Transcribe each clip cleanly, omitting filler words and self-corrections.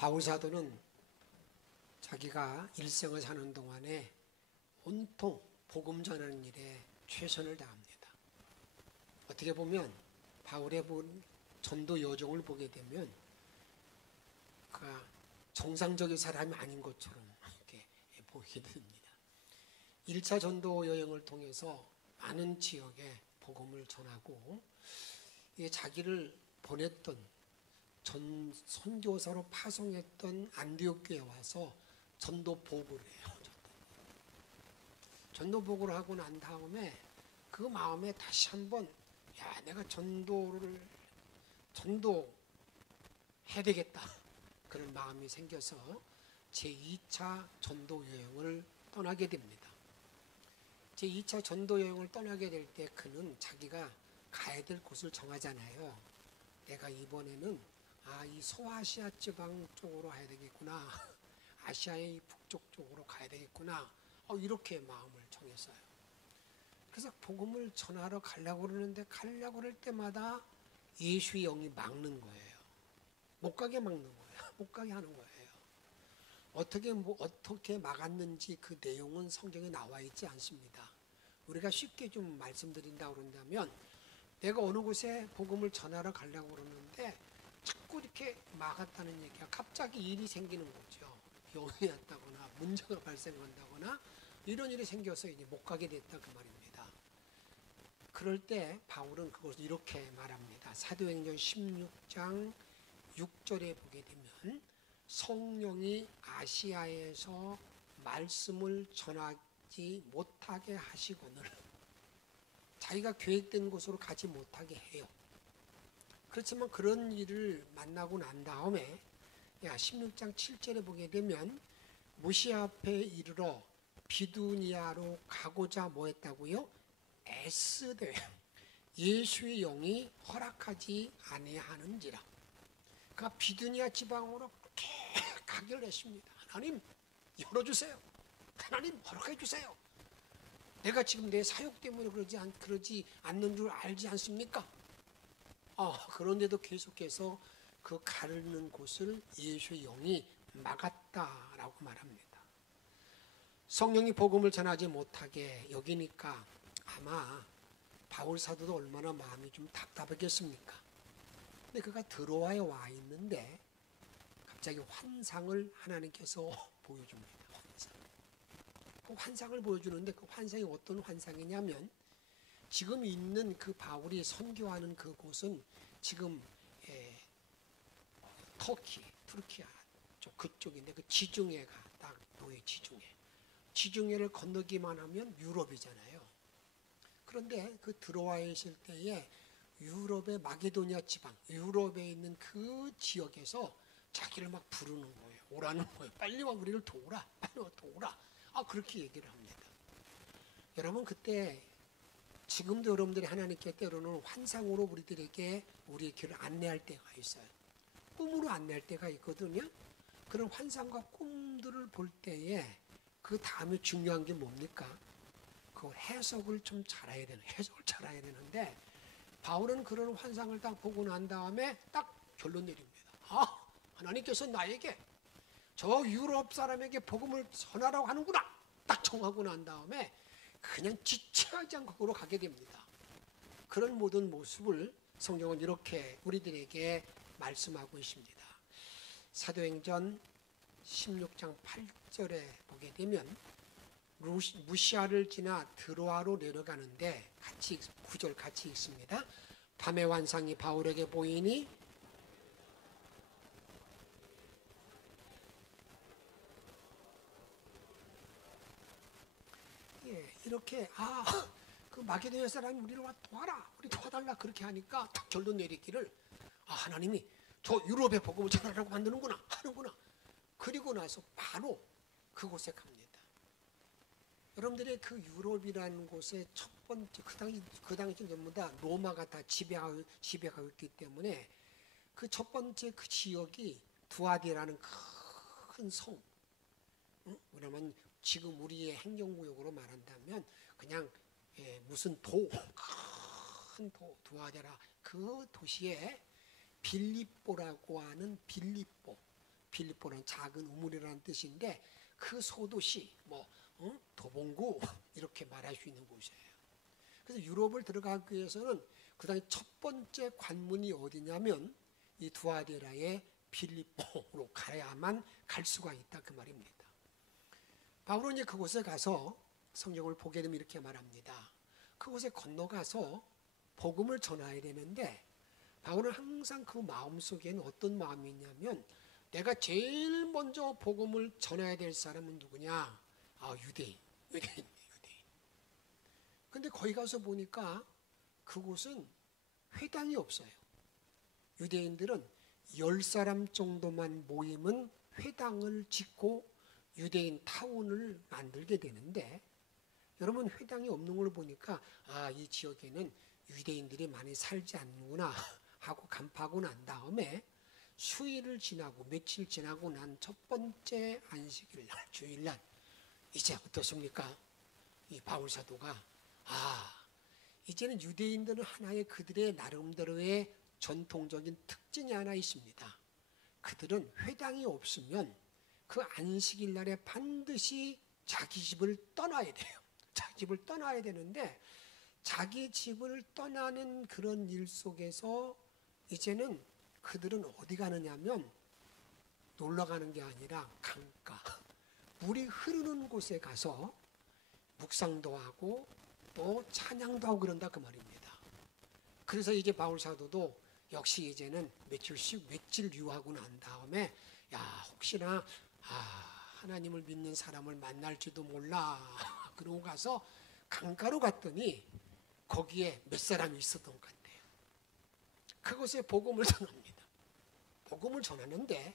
바울 사도는 자기가 일생을 사는 동안에 온통 복음 전하는 일에 최선을 다합니다. 어떻게 보면 바울의 전도 여정을 보게 되면 그가 정상적인 사람이 아닌 것처럼 이렇게 보이게 됩니다. 1차 전도 여행을 통해서 많은 지역에 복음을 전하고 자기를 보냈던 전 선교사로 파송했던 안디옥 교회에 와서 전도 보고를 해요. 전도 보고를 하고 난 다음에 그 마음에 다시 한번 내가 전도해야 되겠다 그런 마음이 생겨서 제2차 전도 여행을 떠나게 됩니다. 제2차 전도 여행을 떠나게 될 때 그는 자기가 가야 될 곳을 정하잖아요. 내가 이번에는 이 소아시아 지방 쪽으로 가야 되겠구나. 아시아의 이 북쪽 쪽으로 가야 되겠구나. 이렇게 마음을 정했어요. 그래서 복음을 전하러 가려고 그러는데 가려고 그럴 때마다 예수의 영이 막는 거예요. 못 가게 막는 거예요. 못 가게 하는 거예요. 어떻게 막았는지 그 내용은 성경에 나와 있지 않습니다. 우리가 쉽게 좀 말씀드린다고 그런다면 내가 어느 곳에 복음을 전하러 가려고 그러는데 자꾸 이렇게 막았다는 얘기가 갑자기 일이 생기는 거죠. 병이 났다거나 문제가 발생한다거나 이런 일이 생겨서 이제 못 가게 됐다 그 말입니다. 그럴 때 바울은 그것을 이렇게 말합니다. 사도행전 16장 6절에 보게 되면 성령이 아시아에서 말씀을 전하지 못하게 하시거늘 자기가 계획된 곳으로 가지 못하게 해요. 그렇지만 그런 일을 만나고 난 다음에 16장 7절에 보게 되면 무시아 앞에 이르러 비두니아로 가고자 뭐했다고요? 애쓰되 예수의 영이 허락하지 아니하는지라. 그가 비두니아 지방으로 가기를 했습니다. 하나님 열어주세요. 하나님 허락해 주세요. 내가 지금 내 사역 때문에 그러지 않는 줄 알지 않습니까? 그런데도 계속해서 그 가르는 곳을 예수의 영이 막았다라고 말합니다. 성령이 복음을 전하지 못하게 여기니까 아마 바울 사도도 얼마나 마음이 좀 답답했겠습니까? 근데 그가 드로아에 와 있는데 갑자기 환상을 하나님께서 보여줍니다. 그 환상을 보여주는데 그 환상이 어떤 환상이냐면 지금 있는 그 바울이 선교하는 그곳은 지금 투르키아 쪽 그쪽인데 그 지중해가 딱 노예 지중해를 건너기만 하면 유럽이잖아요. 그런데 그 드로아에 있을 때에 유럽의 마게도니아 지방, 유럽에 있는 그 지역에서 자기를 막 부르는 거예요. 오라는 거예요. 빨리 와 우리를 도우라. 빨리 와 도우라. 그렇게 얘기를 합니다. 여러분 그때 지금도 여러분들이 하나님께 때로는 환상으로 우리의 길을 안내할 때가 있어요. 꿈으로 안내할 때가 있거든요. 그런 환상과 꿈들을 볼 때에 그 다음에 중요한 게 뭡니까? 그 해석을 좀 잘해야 되는데 바울은 그런 환상을 딱 보고 난 다음에 딱 결론 내립니다. 하나님께서 나에게 저 유럽 사람에게 복음을 전하라고 하는구나. 딱 정하고 난 다음에 그냥 지체하지 않고 그로 가게 됩니다. 그런 모든 모습을 성경은 이렇게 우리들에게 말씀하고 있습니다. 사도행전 16장 8절에 보게 되면 무시아를 지나 드로아로 내려가는데 9절 같이 읽습니다. 밤의 환상이 바울에게 보이니 이렇게 그 마게도니아 사람이 우리를 와 도와라, 우리 도와달라 그렇게 하니까 딱 결론 내리기를 하나님이 저 유럽의 복음을 전하라고 하는구나. 그리고 나서 바로 그곳에 갑니다. 여러분들의 그 유럽이라는 곳의 첫 번째 그 당시 전부 다 로마가 다 지배하고 있기 때문에 그 첫 번째 그 지역이 두아디라는 큰 성. 그러면 지금 우리의 행정구역으로 말한다면 그냥 무슨 큰 두아디라 그 도시에 빌립보라고 하는 빌립보 빌립보는 작은 우물이라는 뜻인데 그 소도시 도봉구 이렇게 말할 수 있는 곳이에요. 그래서 유럽을 들어가기 위해서는 그 당시 첫 번째 관문이 어디냐면 이 두아디라의 빌립보로 가야만 갈 수가 있다 그 말입니다. 바울은 이제 그곳에 가서 성경을 보게 되면 이렇게 말합니다. 그곳에 건너가서 복음을 전해야 되는데 바울은 항상 그 마음속에는 어떤 마음이 있냐면 내가 제일 먼저 복음을 전해야 될 사람은 누구냐? 유대인. 근데 거기 가서 보니까 그곳은 회당이 없어요. 유대인들은 10사람 정도만 모이면 회당을 짓고 유대인 타운을 만들게 되는데 여러분 회당이 없는 걸 보니까 이 지역에는 유대인들이 많이 살지 않는구나 하고 간파하고 난 다음에 수일을 지나고 며칠 지나고 난 첫 번째 안식일 날 주일날 이제 어떻습니까? 이 바울 사도가 이제는 유대인들은 하나의 그들의 나름대로의 전통적인 특징이 하나 있습니다. 그들은 회당이 없으면 그 안식일 날에 반드시 자기 집을 떠나야 돼요. 자기 집을 떠나야 되는데 자기 집을 떠나는 그런 일 속에서 이제는 그들은 어디 가느냐면 놀러 가는 게 아니라 강가, 물이 흐르는 곳에 가서 묵상도 하고 또 찬양도 하고 그런다 그 말입니다. 그래서 이제 바울 사도도 역시 이제는 며칠 유하고 난 다음에 혹시나 하나님을 믿는 사람을 만날지도 몰라 그러고 가서 강가로 갔더니 거기에 몇 사람이 있었던 것 같아요. 그곳에 복음을 전합니다. 복음을 전하는데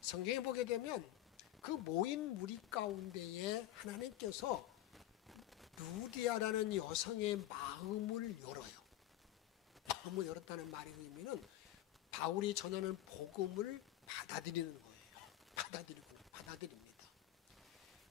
성경에 보게 되면 그 모인 무리 가운데에 하나님께서 루디아라는 여성의 마음을 열어요. 마음을 열었다는 말의 의미는 바울이 전하는 복음을 받아들이는 거예요. 받아들입니다.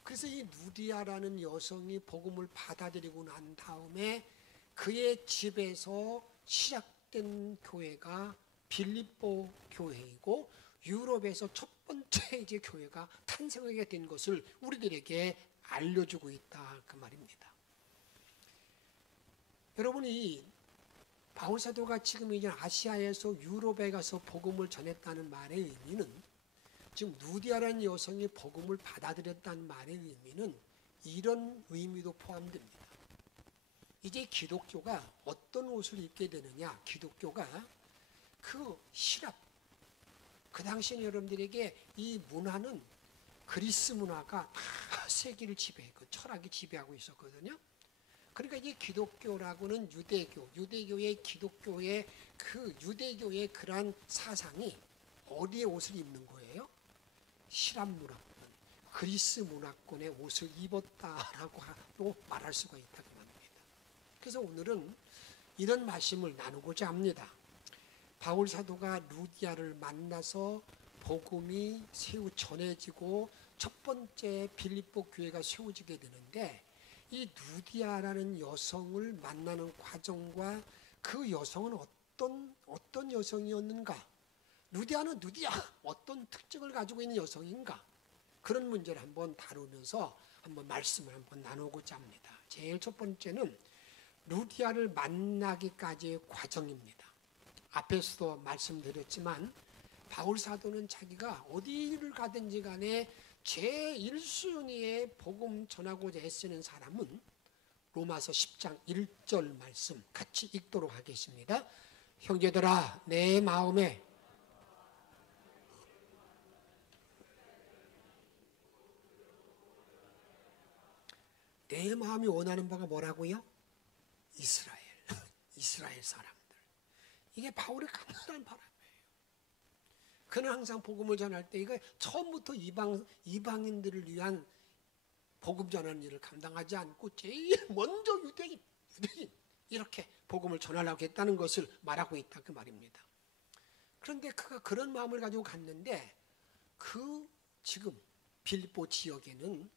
그래서 이 루디아라는 여성이 복음을 받아들이고 난 다음에 그의 집에서 시작된 교회가 빌립보 교회이고 유럽에서 첫 번째 이제 교회가 탄생하게 된 것을 우리들에게 알려주고 있다 그 말입니다. 여러분이 바울 사도가 지금 이제 아시아에서 유럽에 가서 복음을 전했다는 말의 의미는 지금 루디아라는 여성이 복음을 받아들였다는 말의 의미는 이런 의미도 포함됩니다. 이제 기독교가 어떤 옷을 입게 되느냐? 기독교가 그 시랍, 그 당시에 여러분들에게 이 문화는 그리스 문화가 다 세계를 지배했고 철학이 지배하고 있었거든요. 그러니까 이 기독교라고는 유대교의 기독교의 그 유대교의 그러한 사상이 어디에 옷을 입는 거예요? 시랍 문화권, 그리스 문화권의 옷을 입었다라고 또 말할 수가 있다고 합니다. 그래서 오늘은 이런 말씀을 나누고자 합니다. 바울 사도가 루디아를 만나서 복음이 전해지고 첫 번째 빌립보 교회가 세워지게 되는데 이 루디아라는 여성을 만나는 과정과 그 여성은 어떤 여성이었는가? 루디아는 어떤 특징을 가지고 있는 여성인가? 그런 문제를 한번 다루면서 한번 말씀을 한번 나누고자 합니다. 제일 첫 번째는 루디아를 만나기까지의 과정입니다. 앞에서도 말씀드렸지만 바울 사도는 자기가 어디를 가든지 간에 제1순위의 복음 전하고자 애쓰는 사람은 로마서 10장 1절 말씀 같이 읽도록 하겠습니다. 형제들아 내 마음에 내 마음이 원하는 바가 뭐라고요? 이스라엘 사람들. 이게 바울의 간절한 바람이에요. 그는 항상 복음을 전할 때 이거 처음부터 이방인들을 위한 복음 전하는 일을 감당하지 않고 제일 먼저 유대인 이렇게 복음을 전하려고 했다는 것을 말하고 있다 그 말입니다. 그런데 그가 그런 마음을 가지고 갔는데 지금 빌립보 지역에는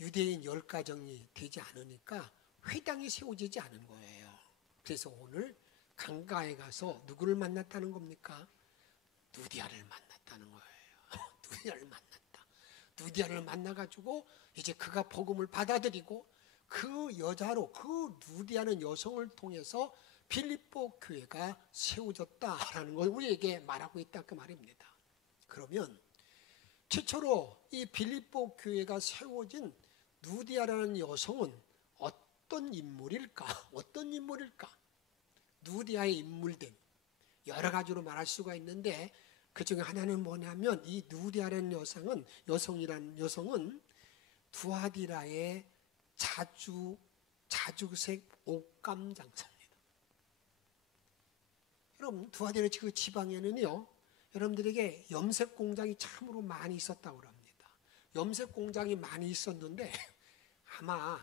유대인 10가정이 되지 않으니까 회당이 세워지지 않은 거예요. 그래서 오늘 강가에 가서 누구를 만났다는 겁니까? 루디아를 만났다는 거예요. 누디아를 만났다. 누디아를 만나가지고 이제 그가 복음을 받아들이고 그 여자로 그 누디아는 여성을 통해서 빌립보 교회가 세워졌다라는 걸 우리에게 말하고 있다 그 말입니다. 그러면 최초로 이 빌립보 교회가 세워진 누디아라는 여성은 어떤 인물일까? 어떤 인물일까? 누디아의 인물됨 여러 가지로 말할 수가 있는데 그 중에 하나는 뭐냐면 이 누디아라는 여성이라는 여성은 두아디라의 자주색 옷감 장사입니다. 여러분 두아디라 그 지방에는요 여러분들에게 염색 공장이 참으로 많이 있었다고 합니다. 염색 공장이 많이 있었는데 아마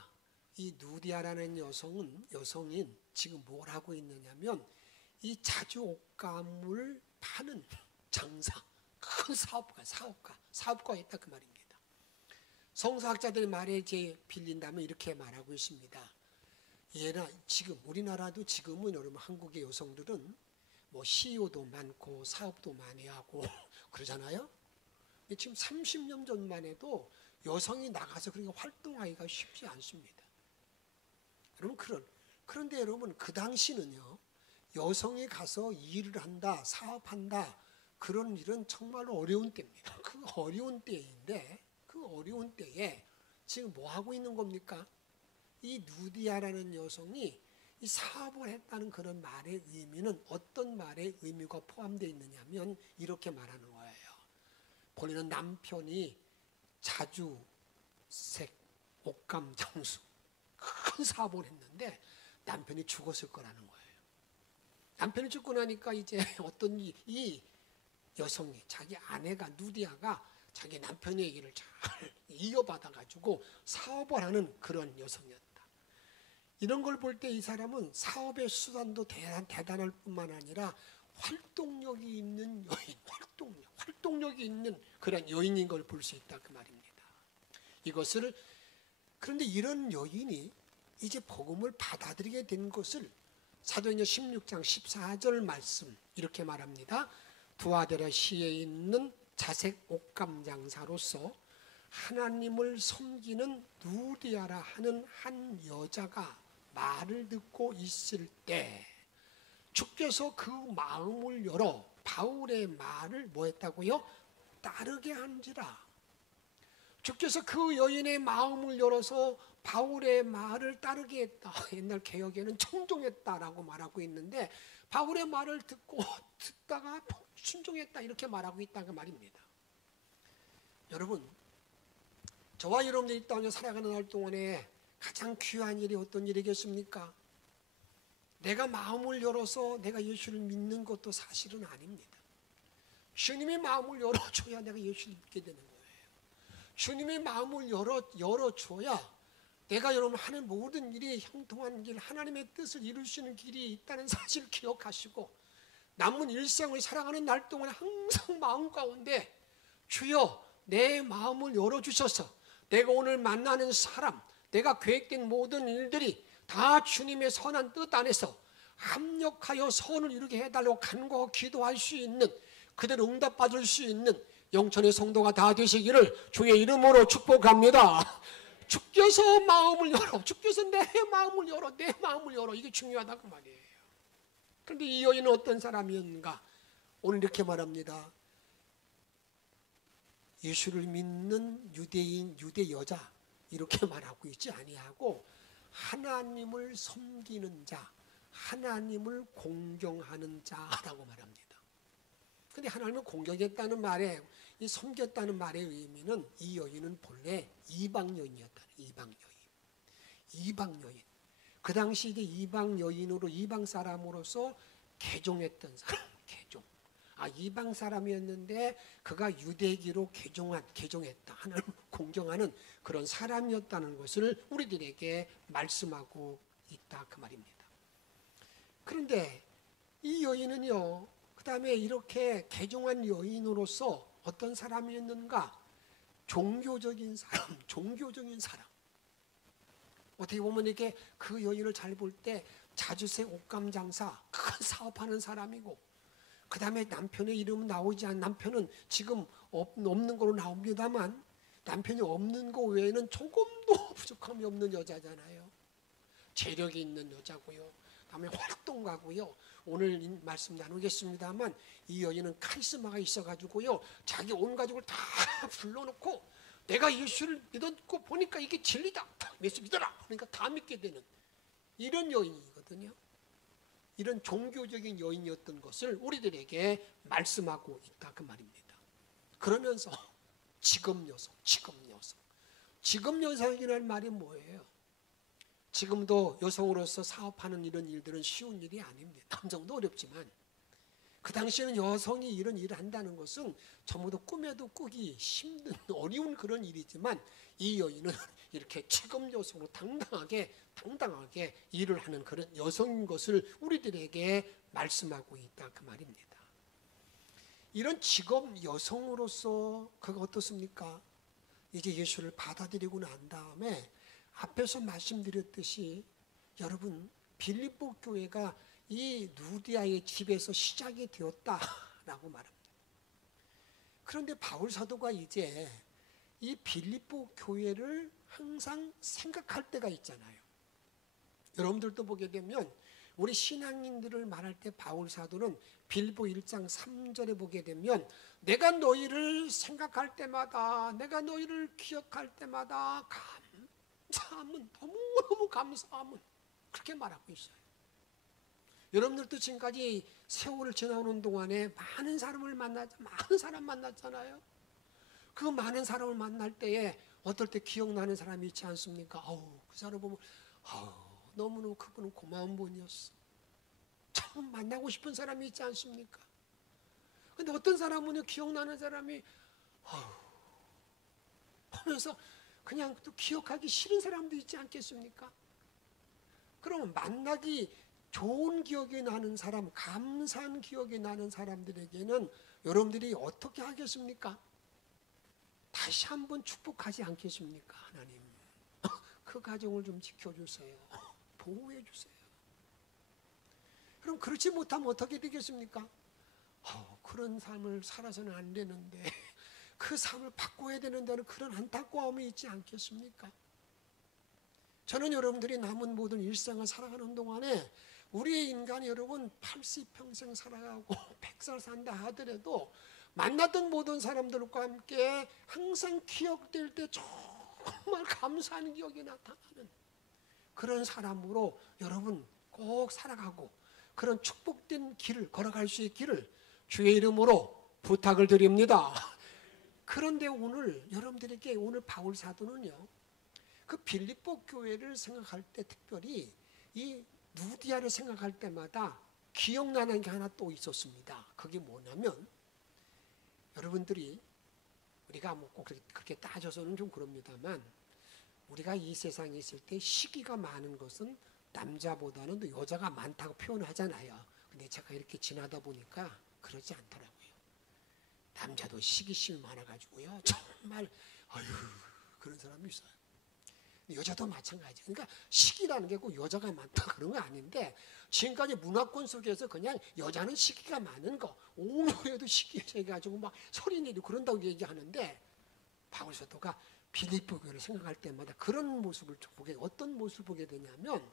이 누디아라는 여성인 지금 뭘 하고 있느냐면 이 자주 옷감을 파는 장사, 큰 사업가에 있다 그 말입니다. 성서학자들의 말에 빌린다면 이렇게 말하고 있습니다. 지금 우리나라도 지금은 여러분 한국의 여성들은 뭐 CEO도 많고 사업도 많이 하고 그러잖아요. 지금 30년 전만 해도 여성이 나가서 그렇게 활동하기가 쉽지 않습니다. 여러분 그런데 여러분 그 당시는요 여성이 가서 일을 한다 사업한다 그런 일은 정말로 어려운 때입니다. 그 어려운 때인데 그 어려운 때에 지금 뭐 하고 있는 겁니까? 이 누디아라는 여성이 이 사업을 했다는 그런 말의 의미는 어떤 말의 의미가 포함되어 있느냐면 이렇게 말하는 거예요. 본인은 남편이 자주색 옷감 장수 큰 사업을 했는데 남편이 죽었을 거라는 거예요. 남편이 죽고 나니까 이제 어떤 이 여성이 자기 아내가 누디아가 자기 남편의 얘기를 잘 이어받아가지고 사업을 하는 그런 여성이었다. 이런 걸 볼 때 이 사람은 사업의 수단도 대단할 뿐만 아니라 활동력이 있는 여인, 활동력이 있는 그런 여인인 걸 볼 수 있다 그 말입니다. 그런데 이런 여인이 이제 복음을 받아들이게 된 것을 사도행전 16장 14절 말씀 이렇게 말합니다. 두아데라 시에 있는 자색 옷감 장사로서 하나님을 섬기는 누디아라 하는 한 여자가 말을 듣고 있을 때 주께서 그 마음을 열어 바울의 말을 뭐 했다고요? 따르게 한지라. 주께서 그 여인의 마음을 열어서 바울의 말을 따르게 했다. 옛날 개혁에는 청종했다라고 말하고 있는데 바울의 말을 듣다가 순종했다 이렇게 말하고 있다는 말입니다. 여러분 저와 여러분들이 이 땅에 살아가는 날 동안에 가장 귀한 일이 어떤 일이겠습니까? 내가 마음을 열어서 내가 예수를 믿는 것도 사실은 아닙니다. 주님이 마음을 열어줘야 내가 예수를 믿게 되는 거예요. 주님이 마음을 열어줘야 내가 여러분 하는 모든 일이 형통한 길, 하나님의 뜻을 이룰 수 있는 길이 있다는 사실을 기억하시고 남은 일생을 살아가는 날 동안 항상 마음 가운데 주여 내 마음을 열어주셔서 내가 오늘 만나는 사람, 내가 계획된 모든 일들이 다 주님의 선한 뜻 안에서 합력하여 선을 이루게 해달라고 간구하고 기도할 수 있는 그대로 응답받을 수 있는 영천의 성도가 다 되시기를 주의 이름으로 축복합니다. 주께서 마음을 열어, 주께서 내 마음을 열어 이게 중요하다고 말이에요. 그런데 이 여인은 어떤 사람이었는가? 오늘 이렇게 말합니다. 예수를 믿는 유대 여자 이렇게 말하고 있지 아니하고 하나님을 섬기는 자, 하나님을 공경하는 자라고 말합니다. 근데 하나님을 공경했다는 말에 이 섬겼다는 말의 의미는 이 여인은 본래 이방 여인이었다. 이방 여인. 그 당시 이제 이방 여인으로 이방 사람으로서 개종했던 사람, 이방 사람이었는데 그가 유대기로 개종했다. 하나님을 공경하는 그런 사람이었다는 것을 우리들에게 말씀하고 있다 그 말입니다. 그런데 이 여인은요, 그 다음에 이렇게 개종한 여인으로서 어떤 사람이었는가? 종교적인 사람. 어떻게 보면 이렇게 그 여인을 잘 볼 때 자주색 옷감 장사 큰 사업하는 사람이고 그 다음에 남편의 이름은 나오지 않은, 남편은 지금 없는 거로 나옵니다만 남편이 없는 거 외에는 조금도 부족함이 없는 여자잖아요. 재력이 있는 여자고요. 다음에 활동가고요. 오늘 말씀 나누겠습니다만 이 여인은 카리스마가 있어가지고요. 자기 온 가족을 다 불러놓고 내가 예수를 믿었고 보니까 이게 진리다. 예수 믿어라. 그러니까 다 믿게 되는 이런 여인이거든요. 이런 종교적인 여인이었던 것을 우리들에게 말씀하고 있다 그 말입니다. 그러면서 직업 여성이라는 말이 뭐예요? 지금도 여성으로서 사업하는 이런 일들은 쉬운 일이 아닙니다. 남성도 어렵지만 그 당시에는 여성이 이런 일을 한다는 것은 전부 다 꿈에도 꾸기 힘든 어려운 그런 일이지만 이 여인은 이렇게 직업 여성으로 당당하게 일을 하는 그런 여성인 것을 우리들에게 말씀하고 있다 그 말입니다. 이런 직업 여성으로서 그가 어떻습니까? 이제 예수를 받아들이고 난 다음에 앞에서 말씀드렸듯이 여러분 빌립보 교회가 이 누디아의 집에서 시작이 되었다라고 말합니다. 그런데 바울 사도가 이제 이 빌립보 교회를 항상 생각할 때가 있잖아요. 여러분들도 보게 되면 우리 신앙인들을 말할 때 바울 사도는 빌립보 1장 3절에 보게 되면 내가 너희를 생각할 때마다 내가 너희를 기억할 때마다 감사함은 너무너무 감사함은 그렇게 말하고 있어요. 여러분들도 지금까지 세월을 지나오는 동안에 많은 사람 만났잖아요. 그 많은 사람을 만날 때에 어떨 때 기억나는 사람이 있지 않습니까? 그 사람 보면 너무너무 그분은 고마운 분이었어. 참 만나고 싶은 사람이 있지 않습니까? 근데 어떤 사람은 기억나는 사람이 하면서 그냥 또 기억하기 싫은 사람도 있지 않겠습니까? 그러면 만나기 좋은 기억이 나는 사람, 감사한 기억이 나는 사람들에게는 여러분들이 어떻게 하겠습니까? 다시 한번 축복하지 않겠습니까? 하나님, 그 가정을 좀 지켜주세요. 보호해 주세요. 그럼 그렇지 못하면 어떻게 되겠습니까? 그런 삶을 살아서는 안 되는데 그 삶을 바꿔야 된다는 그런 안타까움이 있지 않겠습니까? 저는 여러분들이 남은 모든 일생을 살아가는 동안에 우리의 인간이 여러분 80평생 살아가고 100살 산다 하더라도 만났던 모든 사람들과 함께 항상 기억될 때 정말 감사한 기억이 나타나는 그런 사람으로 여러분 꼭 살아가고 그런 축복된 길을 걸어갈 수 있기를 주의 이름으로 부탁을 드립니다. 그런데 오늘 여러분들에게 오늘 바울 사도는요, 그 빌립보 교회를 생각할 때 특별히 이 누디아를 생각할 때마다 기억나는 게 하나 또 있었습니다. 그게 뭐냐면 여러분들이 우리가 뭐 꼭 그렇게 따져서는 좀 그럽니다만 우리가 이 세상에 있을 때 시기가 많은 것은 남자보다는 또 여자가 많다고 표현하잖아요. 근데 제가 이렇게 지나다 보니까 그러지 않더라고요. 남자도 시기심이 많아가지고요. 정말 그런 사람이 있어요. 여자도 마찬가지예요. 그러니까 시기라는 게 꼭 여자가 많다 그런 거 아닌데 지금까지 문화권 속에서 그냥 여자는 시기가 많은 거 오늘에도 시기에 해가지고 막 소리 내리고 그런다고 얘기하는데 바울 사도가 빌립보 교회를 생각할 때마다 그런 모습을 보게 어떤 모습을 보게 되냐면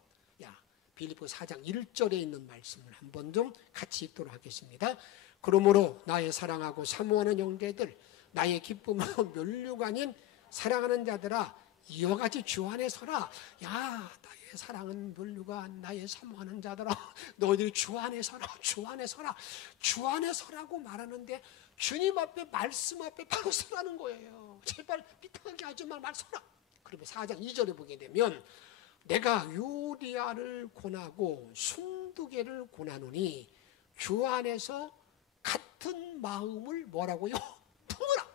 빌립보 4장 1절에 있는 말씀을 한번 좀 같이 읽도록 하겠습니다. 그러므로 나의 사랑하고 사모하는 형제들 나의 기쁨하고 면류관인 사랑하는 자들아 이와 같이 주 안에 서라. 나의 사랑은 면류관 나의 사모하는 자들아 너희들이 주 안에 서라. 주 안에 서라. 주 안에 서라고 말하는데 주님 앞에 말씀 앞에 바로 서라는 거예요. 제발 비탄하게 하지 말 서라. 그러면 4장 2절에 보게 되면 내가 유디아를 권하고 순두개를 권하노니 주 안에서 같은 마음을 뭐라고요? 품으라.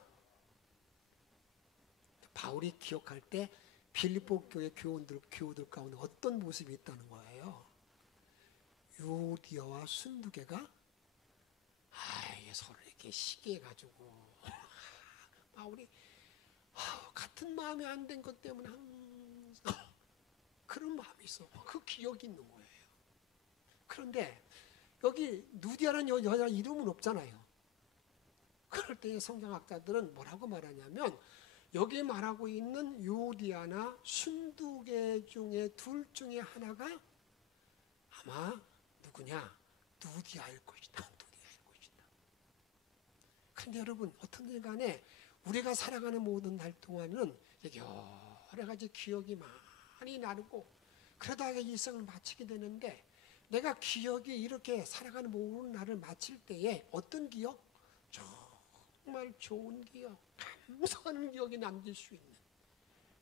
바울이 기억할 때 빌립보 교회 교우들 가운데 어떤 모습이 있다는 거예요. 유디아와 순두개가 서로 이렇게 시기해가지고 바울이 같은 마음이 안 된 것 때문에 항상 그런 마음이 있어. 그 기억이 있는 거예요. 그런데 여기 누디아라는 여자 이름은 없잖아요. 그럴 때 성경학자들은 뭐라고 말하냐면 여기 말하고 있는 유디아나 순두개 중에 둘 중에 하나가 아마 누구냐? 누디아일 것이다. 누디아일 것이다. 그런데 여러분 어떤지 간에 우리가 살아가는 모든 날 동안은 여러 가지 기억이 많이 나르고 그러다가 일생을 마치게 되는데 내가 기억이 이렇게 살아가는 모든 날을 마칠 때에 어떤 기억? 정말 좋은 기억, 감사하는 기억이 남길 수 있는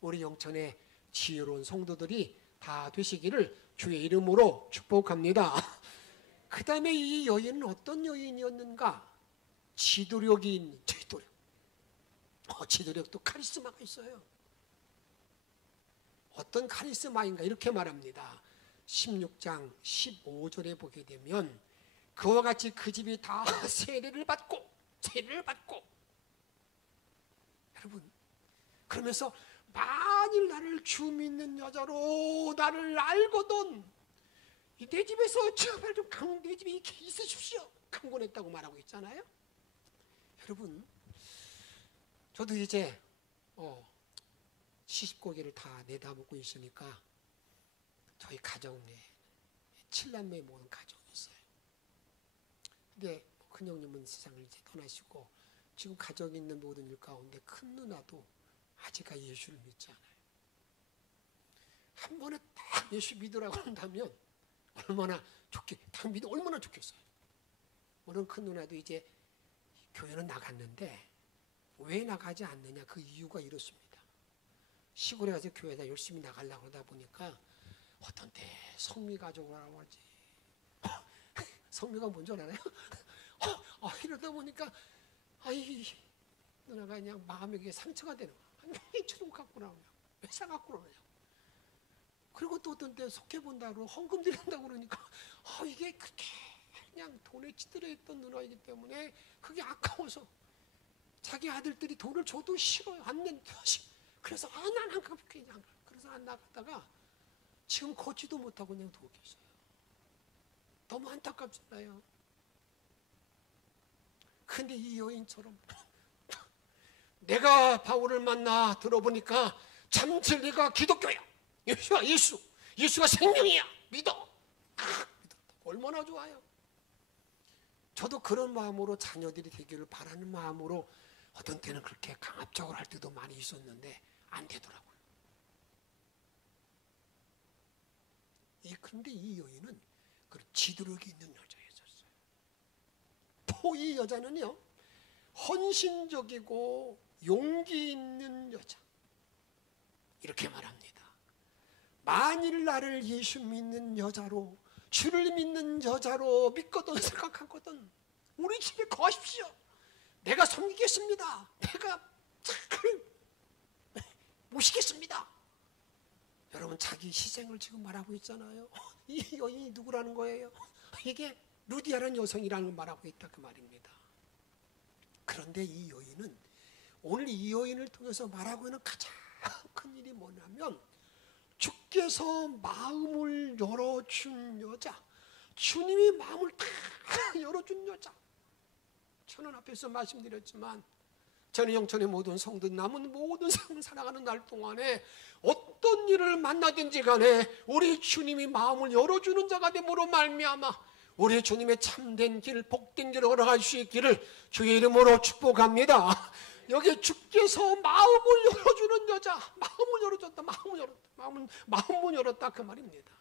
우리 영천의 지혜로운 성도들이 다 되시기를 주의 이름으로 축복합니다. 그 다음에 이 여인은 어떤 여인이었는가? 지도력이 있는 지도력. 지도력도 카리스마가 있어요. 어떤 카리스마인가 이렇게 말합니다. 16장 15절에 보게 되면 그와 같이 그 집이 다 세례를 받고 여러분 그러면서 만일 나를 주 믿는 여자로 나를 알거든 내 집에서 제발 좀 내 집에 이렇게 있으십시오 강권했다고 말하고 있잖아요. 여러분 저도 이제 시집고기를 다 내다보고 있으니까 저희 가정 내에 7남매 모은 가정이 있어요. 근데 큰형님은 세상을 이제 떠나시고 지금 가정에 있는 모든 일 가운데 큰 누나도 아직까지 예수를 믿지 않아요. 한 번에 딱 예수 믿으라고 한다면 얼마나 딱 믿어 얼마나 좋겠어요. 오늘 큰 누나도 이제 교회는 나갔는데 왜 나가지 않느냐 그 이유가 이렇습니다. 시골에 가서 교회에다 열심히 나가려고 하다 보니까 어떤 때 성미 가져오라고 하지. 성미가 뭔지 알아요? 이러다 보니까 누나가 그냥 마음에 상처가 되는 거야. 왜 저런 거 갖고 나오냐? 왜 사 갖고 나오냐? 그리고 또 어떤 때 속해본다고 헌금 드린다고 그러니까 이게 그렇게 그냥 돈에 찌들어 있던 누나이기 때문에 그게 아까워서 자기 아들들이 돈을 줘도 싫어요. 안 낸다. 그래서 난 안 갚게 그냥 그래서 안 나갔다가 지금 걷지도 못하고 그냥 두고 계세요. 너무 안타깝잖아요. 근데 이 여인처럼 내가 바울을 만나 들어보니까 참 진리가 기독교야. 예수가 생명이야. 믿어. 얼마나 좋아요. 저도 그런 마음으로 자녀들이 되기를 바라는 마음으로 어떤 때는 그렇게 강압적으로 할 때도 많이 있었는데 안 되더라고요. 그런데 이 여인은 그 지도력이 있는 여자였었어요. 또 이 여자는요 헌신적이고 용기 있는 여자 이렇게 말합니다. 만일 나를 예수 믿는 여자로 주를 믿는 여자로 믿거든 생각하거든 우리 집에 거하십시오. 내가 섬기겠습니다. 내가 잘 모시겠습니다. 여러분 자기 희생을 지금 말하고 있잖아요. 이 여인이 누구라는 거예요? 이게 루디아라는 여성이라는 걸 말하고 있다 그 말입니다. 그런데 이 여인은 오늘 이 여인을 통해서 말하고 있는 가장 큰 일이 뭐냐면 주께서 마음을 열어준 여자, 주님이 마음을 다 열어준 여자. 저는 앞에서 말씀드렸지만 저는 영천의 모든 성도 남은 모든 삶을 살아가는 날 동안에 어떤 일을 만나든지 간에 우리 주님이 마음을 열어주는 자가 됨으로 말미암아 우리 주님의 참된 길, 복된 길을 걸어갈 수 있기를 주의 이름으로 축복합니다. 여기 주께서 마음을 열어주는 여자, 마음을 열어줬다, 마음을 열었다 그 말입니다.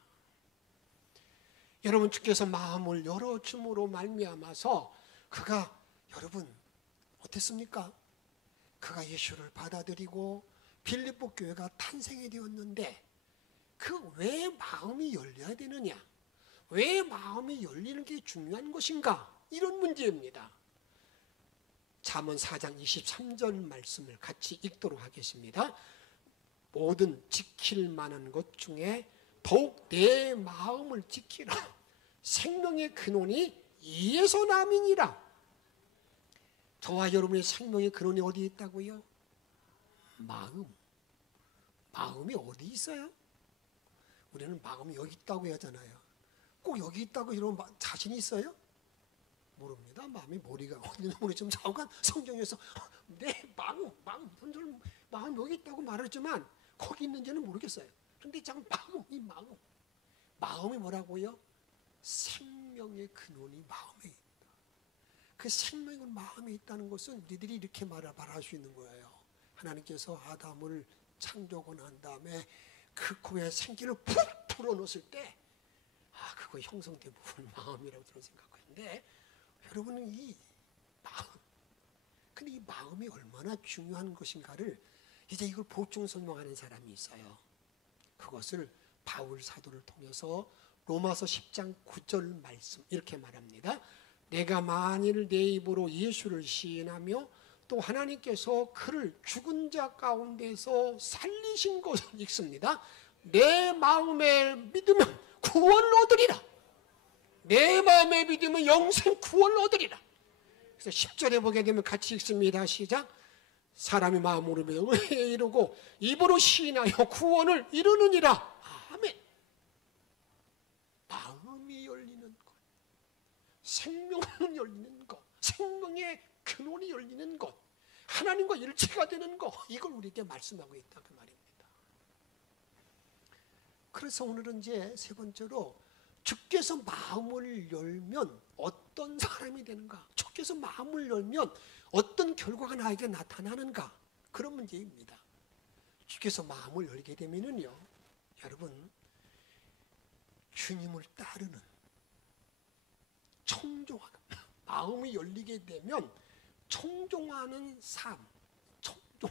여러분 주께서 마음을 열어줌으로 말미암아서 그가 여러분 어땠습니까? 그가 예수를 받아들이고 빌립보 교회가 탄생이 되었는데 그 왜 마음이 열려야 되느냐? 왜 마음이 열리는 게 중요한 것인가? 이런 문제입니다. 잠언 4장 23절 말씀을 같이 읽도록 하겠습니다. 모든 지킬 만한 것 중에 더욱 내 마음을 지키라. 생명의 근원이 이에서 남이니라. 저와 여러분의 생명의 근원이 어디에 있다고요? 마음이 어디 있어요? 우리는 마음이 여기 있다고 하잖아요. 꼭 여기 있다고 이런 자신이 있어요? 모릅니다. 마음이 머리가 어디는 모르지만 잠깐 성경에서 내 마음 여기 있다고 말했지만 거기 있는지는 모르겠어요. 그런데 참 마음이 뭐라고요? 생명의 근원이 마음에 있다. 그 생명의 마음에 있다는 것은 우리들이 이렇게 말할 수 있는 거예요. 하나님께서 아담을 창조하고 난 다음에 그 코에 생기를 푹 불어넣었을 때 그거 형성된 부분 마음이라고 저는 생각하는데, 여러분은 이 마음, 근데 이 마음이 얼마나 중요한 것인가를 이제 이걸 보충 설명하는 사람이 있어요. 그것을 바울 사도를 통해서 로마서 10장 9절 말씀 이렇게 말합니다. 내가 만일 내 입으로 예수를 시인하며 또 하나님께서 그를 죽은 자 가운데서 살리신 것을 읽습니다. 내 마음에 믿으면 구원을 얻으리라. 내 마음에 믿으면 영생 구원을 얻으리라. 그래서 10절에 보게 되면 같이 읽습니다. 시작. 사람이 마음으로 믿으면 이루고 입으로 시인하여 구원을 이루느니라. 아멘. 마음이 열리는 것, 생명이 열리는 것, 생명의 근원이 열리는 것, 하나님과 일체가 되는 것, 이걸 우리에게 말씀하고 있다 그 말입니다. 그래서 오늘은 이제 세 번째로 주께서 마음을 열면 어떤 사람이 되는가, 주께서 마음을 열면 어떤 결과가 나에게 나타나는가, 그런 문제입니다. 주께서 마음을 열게 되면은요, 여러분, 주님을 따르는, 청종하는, 마음이 열리게 되면 청종하는 삶, 청종,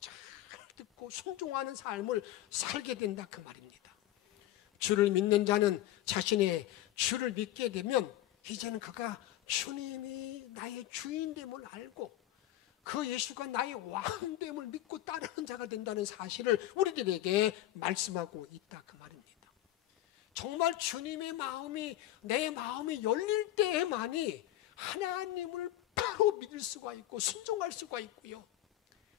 잘 듣고 순종하는 삶을 살게 된다 그 말입니다. 주를 믿는 자는 자신의 주를 믿게 되면 이제는 그가 주님이 나의 주인됨을 알고 그 예수가 나의 왕됨을 믿고 따르는 자가 된다는 사실을 우리들에게 말씀하고 있다 그 말입니다. 정말 주님의 마음이, 내 마음이 열릴 때에만이 하나님을 바로 믿을 수가 있고 순종할 수가 있고요,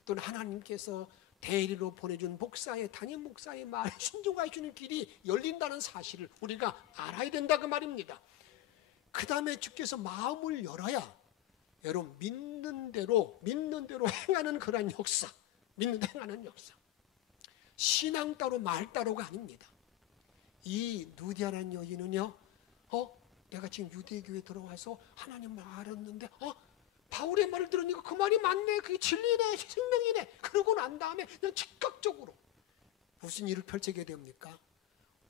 또는 하나님께서 대리로 보내준 목사의, 담임 목사의 말에 순종하시는 길이 열린다는 사실을 우리가 알아야 된다 그 말입니다. 그 다음에 주께서 마음을 열어야 여러분 믿는 대로 행하는 그런 역사, 믿는 대로 행하는 역사, 신앙 따로 말 따로가 아닙니다. 이 누디아라는 여인은요, 내가 지금 유대교에 들어와서 하나님을 알았는데 바울의 말을 들으니까 그 말이 맞네, 그게 진리네, 생명이네. 그러고 난 다음에 그냥 즉각적으로 무슨 일을 펼치게 됩니까?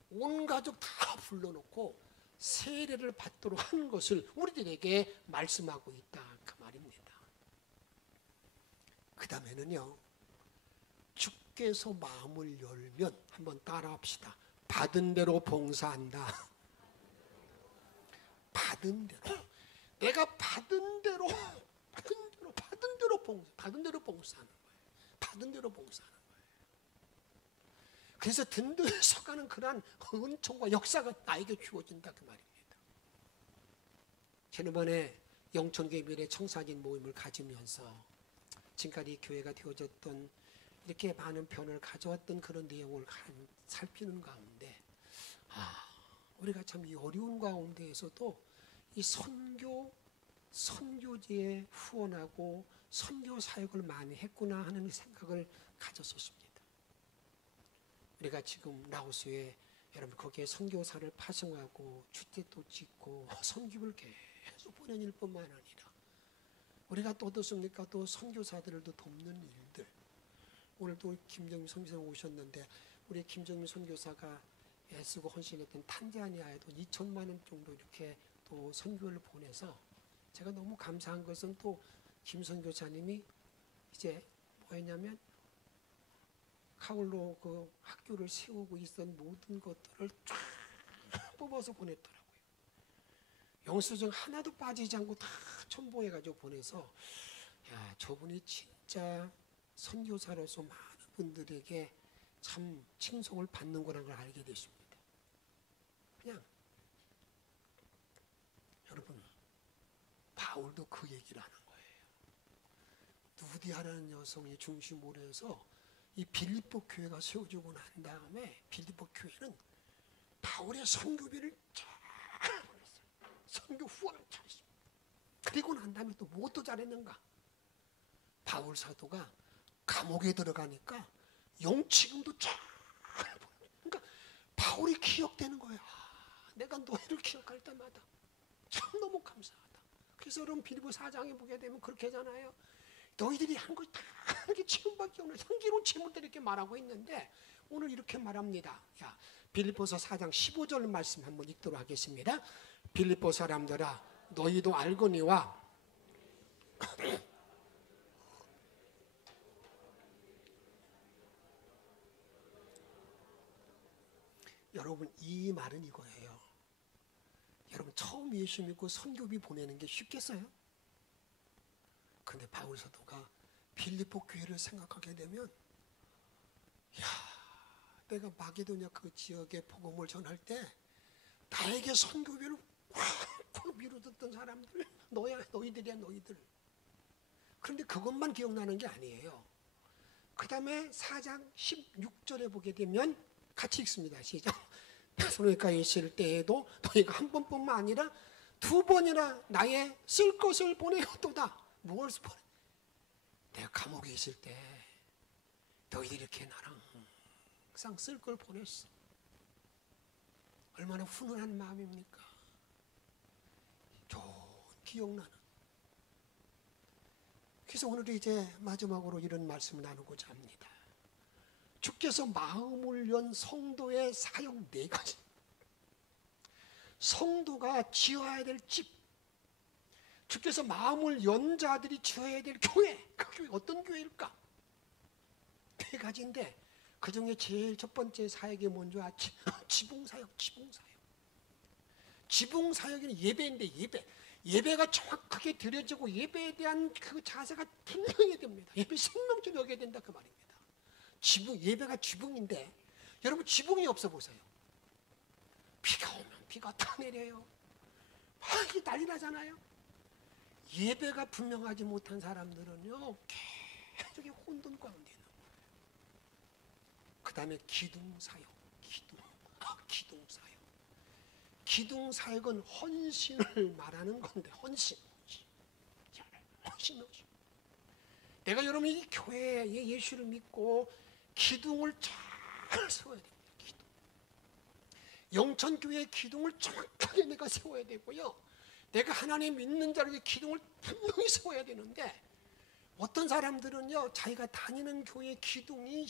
온 가족 다 불러놓고 세례를 받도록 하는 것을 우리들에게 말씀하고 있다 그 말입니다. 그 다음에는요, 주께서 마음을 열면 한번 따라합시다. 받은 대로 봉사한다. 받은 대로, 내가 받은 대로 봉사하는 거예요. 받은 대로 봉사하는 거예요. 그래서 든든히 서가는 그러한 은총과 역사가 나에게 주어진다 그 말입니다. 지난번에 영천교회 미래 청사진 모임을 가지면서 지금까지 교회가 되어졌던 이렇게 많은 변화를 가져왔던 그런 내용을 살피는 가운데 우리가 참 이 어려운 가운데에서도 이 선교지에 후원하고 선교 사역을 많이 했구나 하는 생각을 가졌었습니다. 우리가 지금 라오스에 여러분 거기에 선교사를 파송하고 주택도 짓고 선교를 계속 보내는 일뿐만 아니라 우리가 또 어떻습니까? 또 선교사들도 돕는 일들. 오늘도 김정민 선교사가 오셨는데 우리 김정민 선교사가 애쓰고 헌신했던 탄자니아에도 2천만 원 정도 이렇게 또 선교를 보내서 제가 너무 감사한 것은 또 김 선교사님이 이제 뭐였냐면 카울로 그 학교를 세우고 있던 모든 것들을 쫙 뽑아서 보냈더라고요. 영수증 하나도 빠지지 않고 다 첨부해가지고 보내서 야, 저분이 진짜 선교사로서 많은 분들에게 참 칭송을 받는 거라는 걸 알게 됐습니다. 그냥 여러분 바울도 그 얘기를 하는 거예요. 누디아라는 여성이 중심으로 해서 이 빌립보 교회가 세워지고 난 다음에 빌립보 교회는 바울의 선교비를 쫙 선교 후원을 잘했습니다. 그리고 난 다음에 또 무엇도 잘했는가? 바울 사도가 감옥에 들어가니까 영치금도 잘 보내. 그러니까 바울이 기억되는 거야. 내가 너희를 기억할 때마다 참 너무 감사하다. 그래서 여러분 빌립보 4장에 보게 되면 그렇게 하잖아요. 너희들이 한 것이 다 한 게 지금밖에 없는 향기로운 재물들 이렇게 말하고 있는데 오늘 이렇게 말합니다. 야, 빌립보서 4장 15절 말씀 한번 읽도록 하겠습니다. 빌립보 사람들아 너희도 알거니와 여러분 이 말은 이거예요. 여러분 처음 예수 믿고 선교비 보내는 게 쉽겠어요? 근데 바울 사도가 빌립보 교회를 생각하게 되면 야, 내가 마게도냐 그 지역에 복음을 전할 때 나에게 선교비를 꽉 밀어줬던 사람들 너희들이야 너희들. 그런데 그것만 기억나는 게 아니에요. 그 다음에 4장 16절에 보게 되면 같이 읽습니다. 시작. 데살로니가에 있을 때에도 너희가 한 번뿐만 아니라 두 번이나 나의 쓸 것을 보내었도다. 무엇을 보내? 내가 감옥에 있을 때 너희들이 이렇게 나랑 항상 쓸 걸 보냈어. 얼마나 훈훈한 마음입니까? 좋은 기억나는. 그래서 오늘 이제 마지막으로 이런 말씀을 나누고자 합니다. 주께서 마음을 연 성도의 사역 4가지. 성도가 지어야 될 집, 주께서 마음을 연 자들이 지어야 될 교회, 그 교회 어떤 교회일까? 4가지인데 그 중에 제일 첫 번째 사역이 뭔지 아지? 지붕사역. 지붕사역은 예배인데 예배가 정확하게 드려지고 예배에 대한 그 자세가 분명해야 됩니다. 예배 생명줄 여겨야 된다 그 말입니다. 예배가 지붕인데 여러분 지붕이 없어 보세요. 비가 오면 비가 다 내려요. 막 난리 나잖아요. 예배가 분명하지 못한 사람들은요 계속 혼돈 가운데 있는 거예요. 그 다음에 기둥사역. 기둥사역은 헌신을 말하는 건데 헌신. 내가 여러분이 이 교회에 예수를 믿고 기둥을 잘 세워야 됩니다. 영천교회의 기둥을 정확하게 내가 세워야 되고요. 내가 하나님 믿는 자에게 기둥을 분명히 세워야 되는데 어떤 사람들은요 자기가 다니는 교회의 기둥이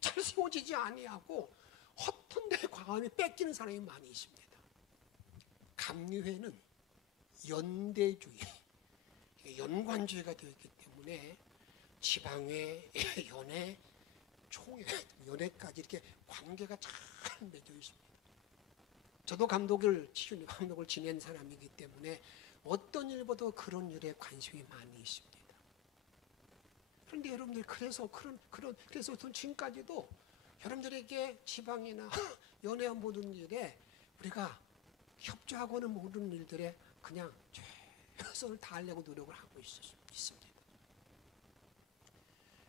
잘 세워지지 아니하고 헛된데 과감히 뺏기는 사람이 많이 있습니다. 감리회는 연대주의, 연관주의가 되어 있기 때문에 지방회, 연회, 총회, 연회까지 이렇게 관계가 잘 맺어 있습니다. 저도 감독을 지낸 사람이기 때문에 어떤 일보다 그런 일에 관심이 많이 있습니다. 그런데 여러분들 그래서 지금까지도 여러분들에게 지방이나 연회 모든 일에 우리가 협조하고는 모든 일들에 그냥 최선을 다하려고 노력을 하고 있습니다.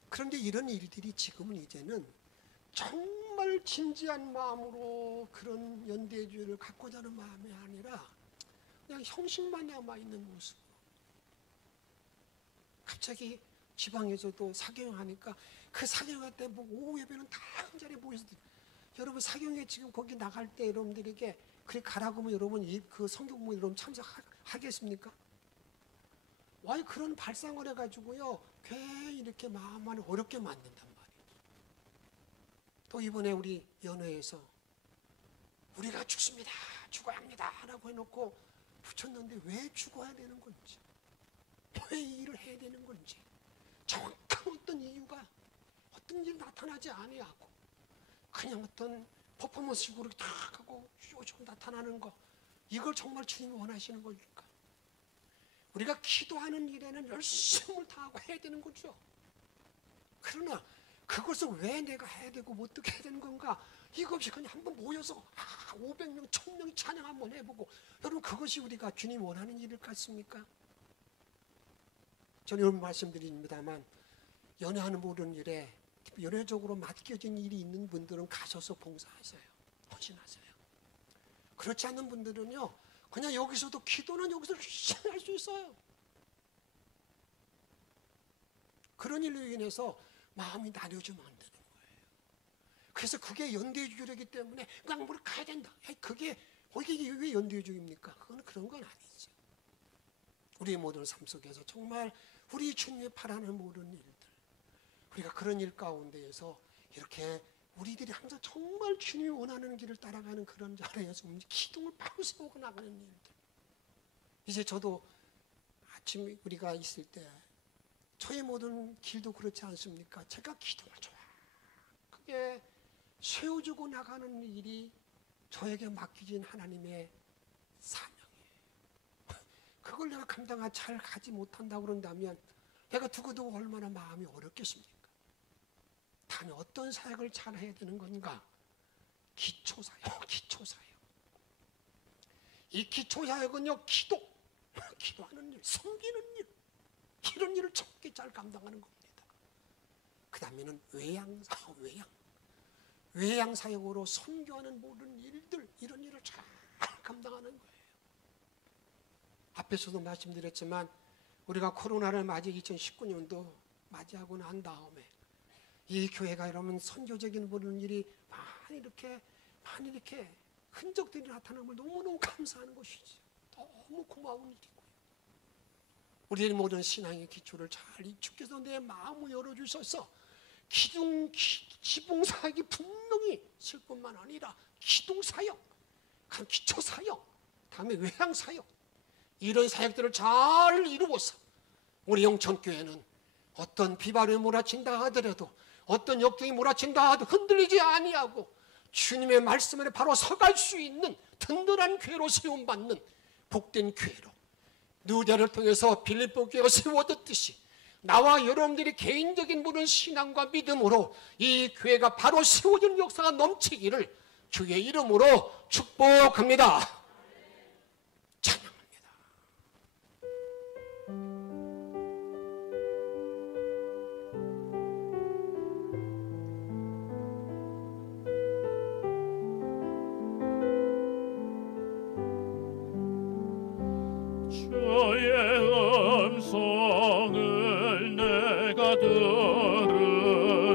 그런데 이런 일들이 지금은 이제는 정말 진지한 마음으로 그런 연대주의를 갖고자 하는 마음이 아니라 그냥 형식만 남아있는 모습. 갑자기 지방에서도 사경하니까 그 사경할 때 뭐 오후 예배는 다 한 자리에 모여서 여러분 사경에 지금 거기 나갈 때 여러분들에게 그래 가라고 하면 여러분 그 성경문 여러분 참석하겠습니까? 와 그런 발상을 해가지고요 괜히 이렇게 마음만 어렵게 만든단 말이에요. 또 이번에 우리 연회에서 우리가 죽습니다, 죽어야 합니다 라고 해놓고 붙였는데 왜 죽어야 되는 건지, 왜 이 일을 해야 되는 건지 정확한 어떤 이유가 어떤 일 나타나지 아니하고 그냥 어떤 퍼포먼스식으로 딱 하고 쭉 나타나는 거, 이걸 정말 주님이 원하시는 걸까? 우리가 기도하는 일에는 열심을 다하고 해야 되는 거죠. 그러나 그것을 왜 내가 해야 되고 어떻게 해야 되는 건가? 이거 없이 그냥 한번 모여서 500명, 1000명이 찬양 한번 해보고, 여러분 그것이 우리가 주님 원하는 일일 같습니까? 저는 여러분 말씀드립니다만 연애하는 모든 일에 연애적으로 맡겨진 일이 있는 분들은 가셔서 봉사하세요. 헌신하세요. 그렇지 않은 분들은요 그냥 여기서도 기도는 여기서 할 수 있어요. 그런 일로 인해서 마음이 나뉘어지면 안 되는 거예요. 그래서 그게 연대주의이기 때문에 그냥 뭘 가야 된다. 그게 이게 왜 연대주의입니까? 그건 그런 건 아니죠. 우리의 모든 삶 속에서 정말 우리 주님이 바라는 모든 일들, 우리가 그런 일 가운데에서 이렇게 우리들이 항상 정말 주님이 원하는 길을 따라가는 그런 자리에서 기둥을 바로 세우고 나가는 일들. 이제 저도 아침 우리가 있을 때 저의 모든 길도 그렇지 않습니까? 제가 기둥을 그게 세워주고 나가는 일이 저에게 맡겨진 하나님의 사명이에요. 그걸 내가 잘 가지 못한다고 그런다면 내가 두고두고 얼마나 마음이 어렵겠습니까? 다음에 어떤 사역을 잘 해야 되는 건가? 기초사역. 이 기초사역은요, 기도하는 일, 섬기는 일, 이런 일을 적게 잘 감당하는 겁니다. 그 다음에는 외양사역으로 선교하는 모든 일들, 이런 일을 잘 감당하는 거예요. 앞에서도 말씀드렸지만 우리가 코로나를 맞이 2019년도 맞이하고 난 다음에 이 교회가 이러면 선교적인 모든 일이 많이 이렇게 흔적들이 나타나는 걸 너무너무 감사하는 것이지. 너무 고마운 일이고요. 우리의 모든 신앙의 기초를 잘 주께서 내 마음을 열어주셔서 지붕사역이 분명히 있을 뿐만 아니라 기둥사역, 기초사역, 다음에 외양사역, 이런 사역들을 잘 이루어서 우리 영천교회는 어떤 비바람이 몰아친다 하더라도 어떤 역경이 몰아친다 하도 흔들리지 아니하고 주님의 말씀 안에 바로 서갈 수 있는 든든한 교회로 세움받는 복된 교회로 누대를 통해서 빌립보 교회가 세워졌듯이 나와 여러분들이 개인적인 모든 신앙과 믿음으로 이 교회가 바로 세워지는 역사가 넘치기를 주의 이름으로 축복합니다. 찬양합니다. 주의 음성을 내가 들으니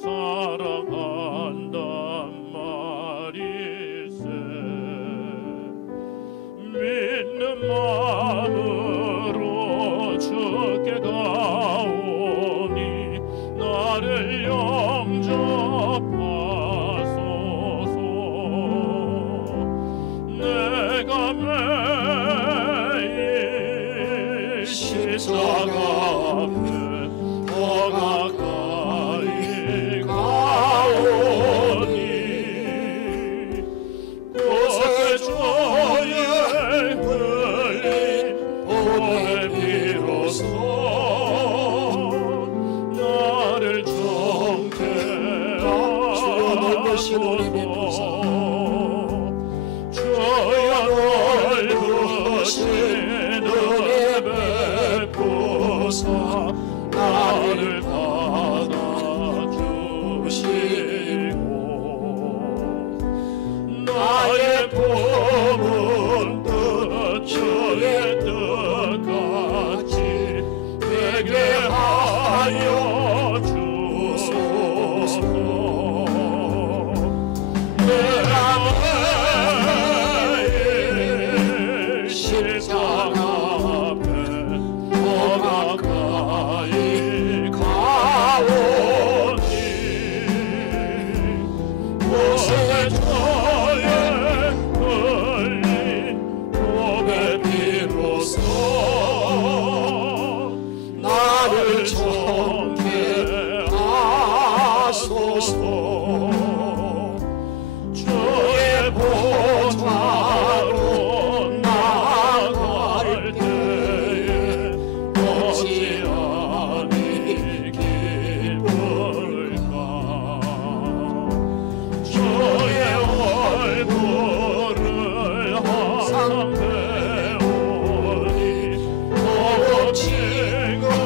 사랑한단 말일세. 믿는 마음으로 주께 가오니 나를 영접하소서. 내가 십자가 앞에 더 가까이 가오니 곳에 주의 흘린 보배 비로소 나를 정케 하소서. 주여 넓으신 나를 받아주시고 나의 품은 뜻 주의 뜻같이 되게 하여 주소서. 내가 매일 십자가 앞에 더 가까이 가오니 곳에 저의 흘린 보배 비로소 나를 정케 하소서. 주의 보좌로 나아갈 때에 어찌하니 기쁠까. 주의 얼굴을 항상 배우니 더욱 친근하소서.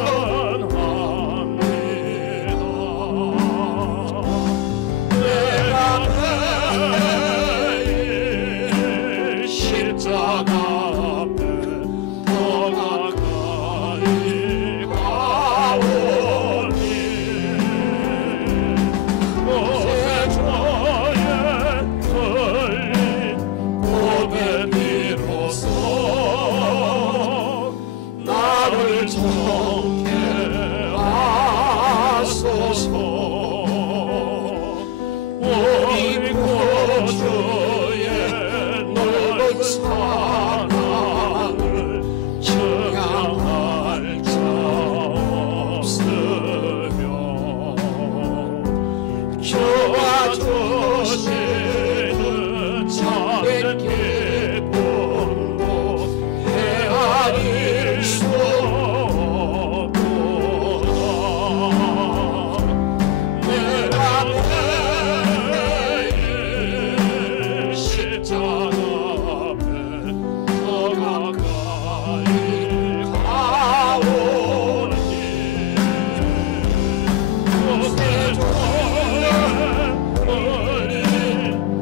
없으며 도와주시는 참된 기쁨도 헤아릴 수 없도다. 내가 매일 십자가 앞에 더 가까이 가오니 곳에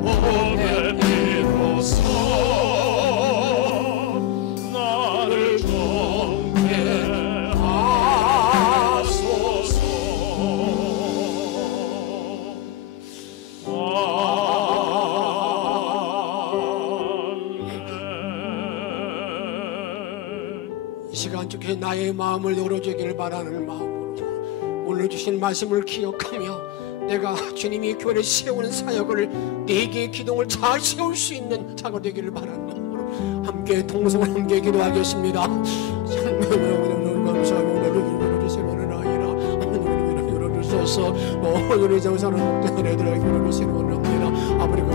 오늘 비로소 나를 정죄하소서. 이 시간 주께 나의 마음을 열어주기를 바라는 마음으로 오늘 주신 말씀을 기억하며 내가 주님이 교회를 세우는 사역을 네 개의 기둥을 잘 세울 수 있는 자가 되기를 바라는 마음으로 함께 동성을 함께 기도하겠습니다. 열어주셔서 너희들의 정사는 목대들에게 열어주시기 원합니다. 아버지가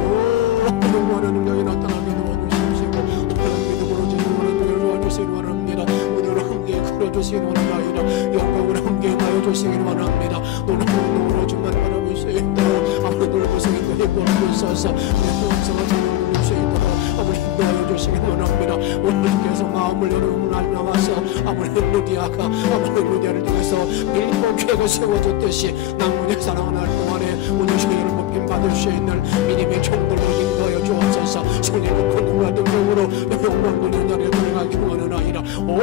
영원한 능력이 나타나게 도와주시고 믿음으로 주시기 원합니다. 오늘 함께 걸어주시기 원합니다. 영광을 함께 나눠주시기 원합니다. 오늘 운동으로 주만 바라볼 수 있도록 아무리 넓으신 것에 걸어주셔서 내 영성을 전해줄 수 있도록 아무리 인도하여 주시기 원합니다. 오늘 주께서 마음을 여러분 알나와서 아무리 루디아가 아무리 루디아를 통해서 밀고 교회가 세워졌듯이 남문의 사랑하는 날 동안에 오늘 주님을 뽑힌 받을 수 있는 믿음의 총들로 인도하여 주옵소서. 성령의 권능과 능력으로 영광 돌리는 날에 들어가기 원하나이다. 오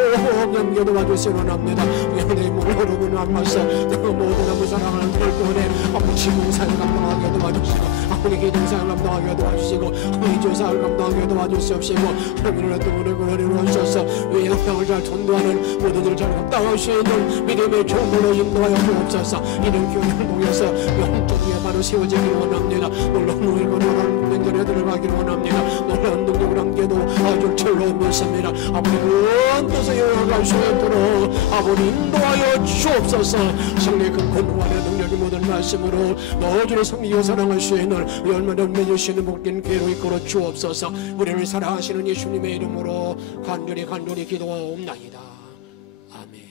남겨도 와주시기 원합니다. 내 몸을 여러분 안마서 모든 아무 사랑하는 돌변에 아무 지붕사를 감당하게 도와주시고 아무리 기둥사를 감당하게 도와주시고 아무리 조사를 감당하게 도와주시옵시고 하나님을 또 오늘 이루어주셔서 외양평을 잘 전도하는 모두들 잘 감당할 수 있는 믿음의 종으로 인도하여 주옵소서. 이런 교회를 통해서 영적 위에 바로 세워지기를 원합니다. 놀라운 우리가 놀라운 문전에 들어가기를 원합니다. 놀라운 능력을 함께도 아줄 줄로 믿습니다. 아버지 그런 뜻을 이어갈 수 있도록 아버지 인도하여 주옵소서. 성령의 그 권능과 능력이 모든 말씀으로 너희들의 성리와 사랑할 수 있는 얼마나 맺으시는 복된 기회로 이끌어 주옵소서. 우리를 사랑하시는 예수님의 이름으로 간절히 기도하옵나이다. 아멘.